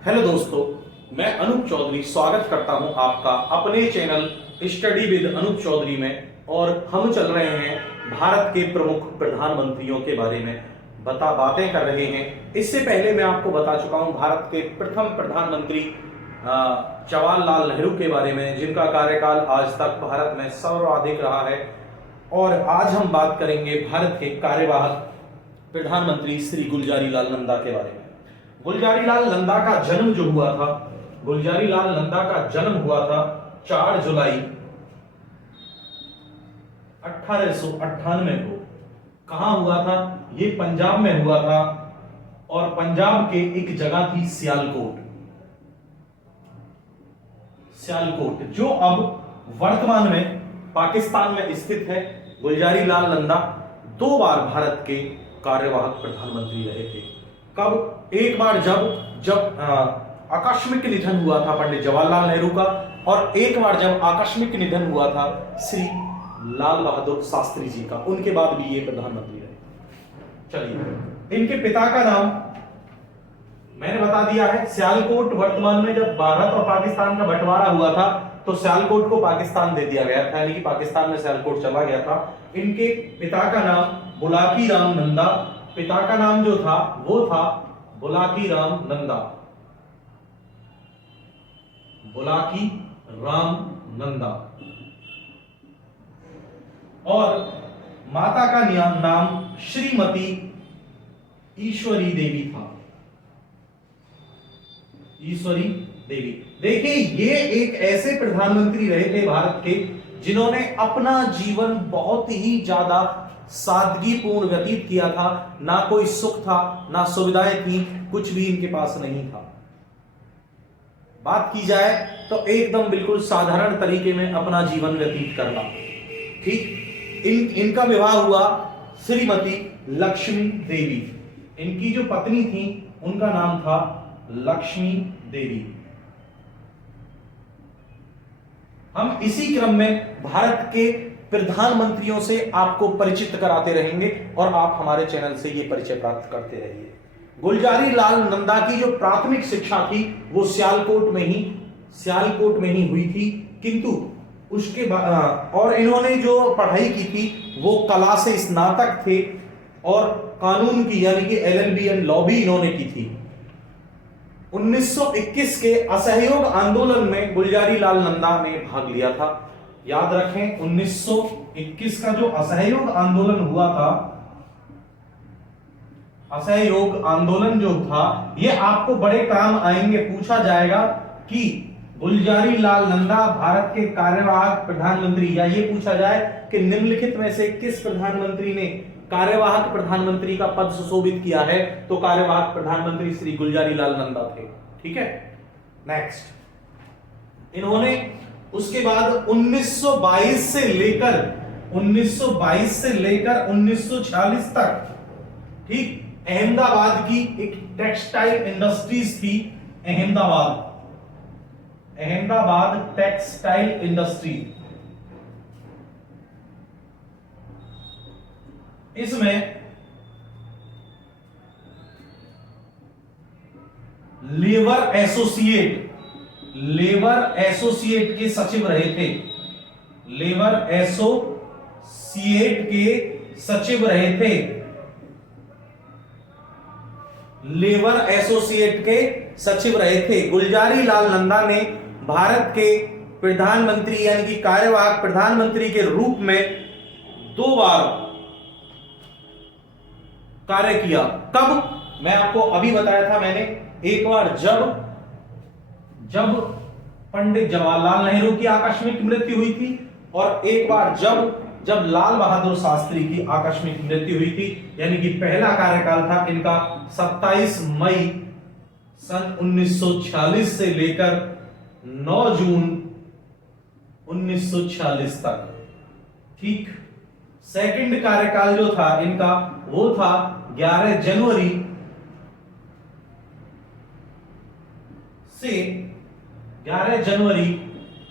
Hello दोस्तों, मैं अनूप चौधरी स्वागत करता हूं आपका अपने channel study with Anoop Chaudhary में। और हम चल रहे हैं भारत के प्रमुख प्रधानमंत्रियों के बारे में बातें कर रहे हैं। इससे पहले मैं आपको बता चुका हूं भारत के प्रथम प्रधानमंत्री जवाहरलाल नेहरू के बारे में, जिनका कार्यकाल आज तक भारत में सर्वाधिक रहा है। और आज हम बात करेंगे भारत के कार्यवाहक प्रधानमंत्री श्री गुलजारीलाल नंदा के बारे में। गुलजारीलाल नंदा का जन्म जो हुआ था, गुलजारीलाल नंदा का जन्म हुआ था 4 जुलाई 1898 को। कहां हुआ था? ये पंजाब में हुआ था और पंजाब के एक जगह थी सियालकोट, सियालकोट जो अब वर्तमान में पाकिस्तान में स्थित है। गुलजारीलाल नंदा 2 बार भारत के कार्यवाहक प्रधानमंत्री रहे थे। कब? एक बार जब आकस्मिक निधन हुआ था पंडित जवाहरलाल नेहरू का, और एक बार जब आकस्मिक निधन हुआ था श्री लाल बहादुर शास्त्री जी का। उनके बाद भी ये प्रधानमंत्री रहे। चलिए, इनके पिता का नाम मैंने बता दिया है। सियालकोट वर्तमान में जब भारत और पाकिस्तान का बंटवारा हुआ था तो सियालकोट को पाकिस्तान दे दिया गया था, यानी कि पाकिस्तान में सियालकोट चला गया था। इनके पिता का नाम बुलाकी राम नंदा, पिता का नाम जो था वो था बुलाकी राम नंदा, बुलाकी राम नंदा। और माता का नाम श्रीमती ईश्वरी देवी था, ईश्वरी देवी। देखिए, ये एक ऐसे प्रधानमंत्री रहे थे भारत के जिन्होंने अपना जीवन बहुत ही ज्यादा सादगीपूर्ण व्यतीत किया था। ना कोई सुख था, ना सुविधाएं थी, कुछ भी इनके पास नहीं था। बात की जाए तो एकदम बिल्कुल साधारण तरीके में अपना जीवन व्यतीत करना। ठीक, इनका विवाह हुआ श्रीमती लक्ष्मी देवी। इनकी जो पत्नी थी उनका नाम था लक्ष्मी देवी। हम इसी क्रम में भारत के प्रधानमंत्रियों से आपको परिचित कराते रहेंगे और आप हमारे चैनल से ये परिचय प्राप्त करते रहिए। गुलजारीलाल नंदा की जो प्राथमिक शिक्षा थी वो सियालकोट में ही हुई थी, किंतु उसके बाद और इन्होंने जो पढ़ाई की थी वो कला से स्नातक थे और कानून की यानी कि LLB एंड लॉ भी इन्होंने की थी। 1921 के असहयोग आंदोलन में गुलजारीलाल नंदा ने भाग लिया था। याद रखें, 1921 का जो असहयोग आंदोलन हुआ था, असहयोग आंदोलन जो था, ये आपको बड़े काम आएंगे। पूछा जाएगा कि गुलजारीलाल नंदा भारत के कार्यवाहक प्रधानमंत्री, या ये पूछा जाए कि निम्नलिखित में से किस प्रधानमंत्री ने कार्यवाहक प्रधानमंत्री का पद सुशोभित किया है, तो कार्यवाहक प्रधानमंत्री श्री गुलजारीलाल नंदा थे। ठीक है, नेक्स्ट। इन्होंने उसके बाद 1922 से लेकर 1946 तक, ठीक, अहमदाबाद की एक टेक्सटाइल इंडस्ट्रीज थी। अहमदाबाद टेक्सटाइल इंडस्ट्री, इसमें लेबर एसोसिएट के सचिव रहे थे। लेबर एसोसिएट के सचिव रहे थे। लेबर एसोसिएट के सचिव रहे थे। गुलजारीलाल नंदा ने भारत के प्रधानमंत्री यानी कि कार्यवाहक प्रधानमंत्री के रूप में 2 बार कार्य किया। कब? मैं आपको अभी बताया था मैंने। एक बार जब पंडित जवाहरलाल नेहरू की आकस्मिक मृत्यु हुई थी, और एक बार जब लाल बहादुर शास्त्री की आकस्मिक मृत्यु हुई थी। यानी कि पहला कार्यकाल था इनका 27 मई सन 1946 से लेकर 9 जून 1946 तक। ठीक, सेकंड कार्यकाल जो था इनका वो था 11 जनवरी से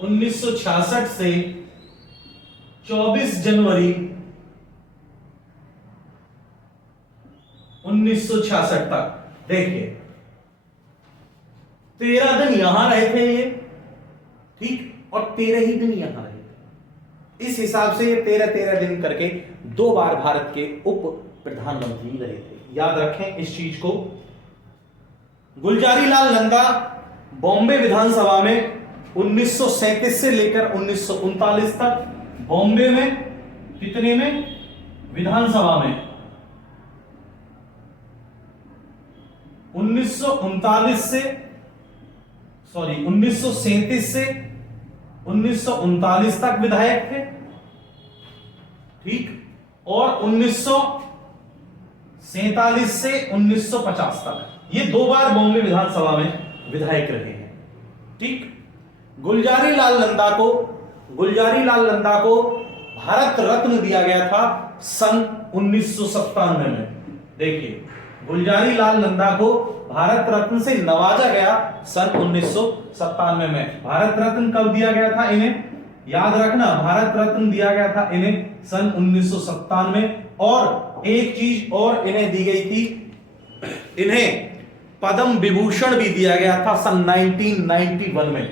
1966 से 24 जनवरी 1966 तक। देखिए, 13 दिन यहां रहे थे ये, ठीक, और 13 ही दिन यहां रहे थे। इस हिसाब से ये 13-13 दिन करके 2 बार भारत के उप प्रधानमंत्री रहे थे। याद रखें इस चीज को। गुलजारी लाल नंदा बॉम्बे विधानसभा में 1937 से लेकर 1939 तक, बॉम्बे में कितने में, विधानसभा में 1937 से 1939 तक विधायक थे, ठीक, और 1947 से 1950 तक ये 2 बार बॉम्बे विधानसभा में विधायक रहे हैं, ठीक। गुलजारी लाल नंदा को भारत रत्न दिया गया था सन 1997 में। देखिए, गुलजारी लाल नंदा को भारत रत्न से नवाजा गया सन 1997 में। भारत रत्न कब दिया गया था इन्हें, याद रखना, भारत रत्न दिया गया था इन्हें सन 1997 में। और एक चीज और इन्हें दी गई थी, इन्हें पद्म विभूषण भी दिया गया था सन 1991 में।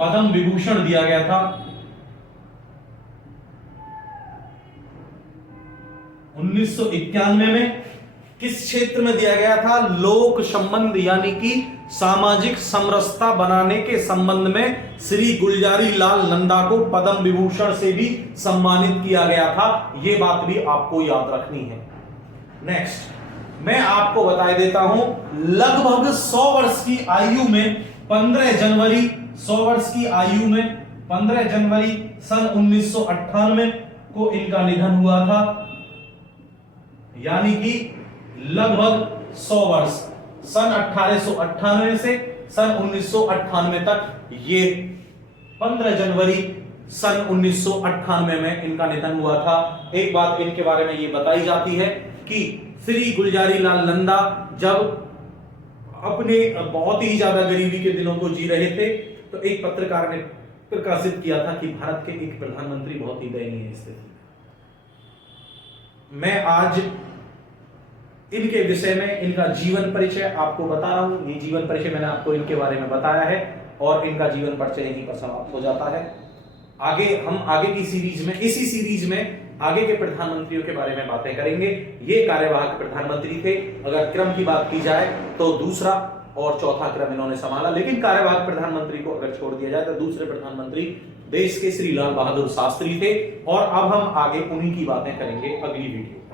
पद्म विभूषण दिया गया था 1991 में। किस क्षेत्र में दिया गया था, लोक संबंध यानी कि सामाजिक समरसता बनाने के संबंध में श्री गुलजारी लाल नंदा को पद्म विभूषण से भी सम्मानित किया गया था। यह बात भी आपको याद रखनी है। नेक्स्ट मैं आपको बता देता हूं, लगभग 100 वर्ष की आयु में 15 जनवरी 100 वर्ष की आयु में 15 जनवरी सन 1998 को इनका निधन हुआ था। यानी कि लगभग 100 वर्ष, सन 1898 से सन 1998 तक, ये 15 जनवरी सन 1998 में इनका निधन हुआ था। एक बात इनके बारे में ये बताई जाती है कि श्री गुलजारी लाल नंदा जब अपने बहुत ही ज्यादा गरीबी के दिनों को जी रहे थे, तो एक पत्रकार ने प्रकाशित किया था कि भारत के एक प्रधानमंत्री बहुत ही दयनीय स्थिति। मैं आज इनके विषय में इनका जीवन परिचय आपको बता रहा हूं। ये जीवन परिचय मैंने आपको इनके बारे में बताया है और इनका जीवन परिचय यहीं पर समाप्त हो जाता है। आगे हम आगे की सीरीज में, इसी सीरीज में आगे के प्रधानमंत्रियों के बारे में बातें करेंगे। ये कार्यवाहक प्रधानमंत्री थे। अगर क्रम की बात की जाए तो दूसरा और चौथा क्रम इन्होंने संभाला, लेकिन कार्यवाहक प्रधानमंत्री को अगर छोड़ दिया जाए तो दूसरे प्रधानमंत्री देश के श्री लाल बहादुर शास्त्री थे। और अब हम आगे उन्हीं की बातें करेंगे अगली वीडियो।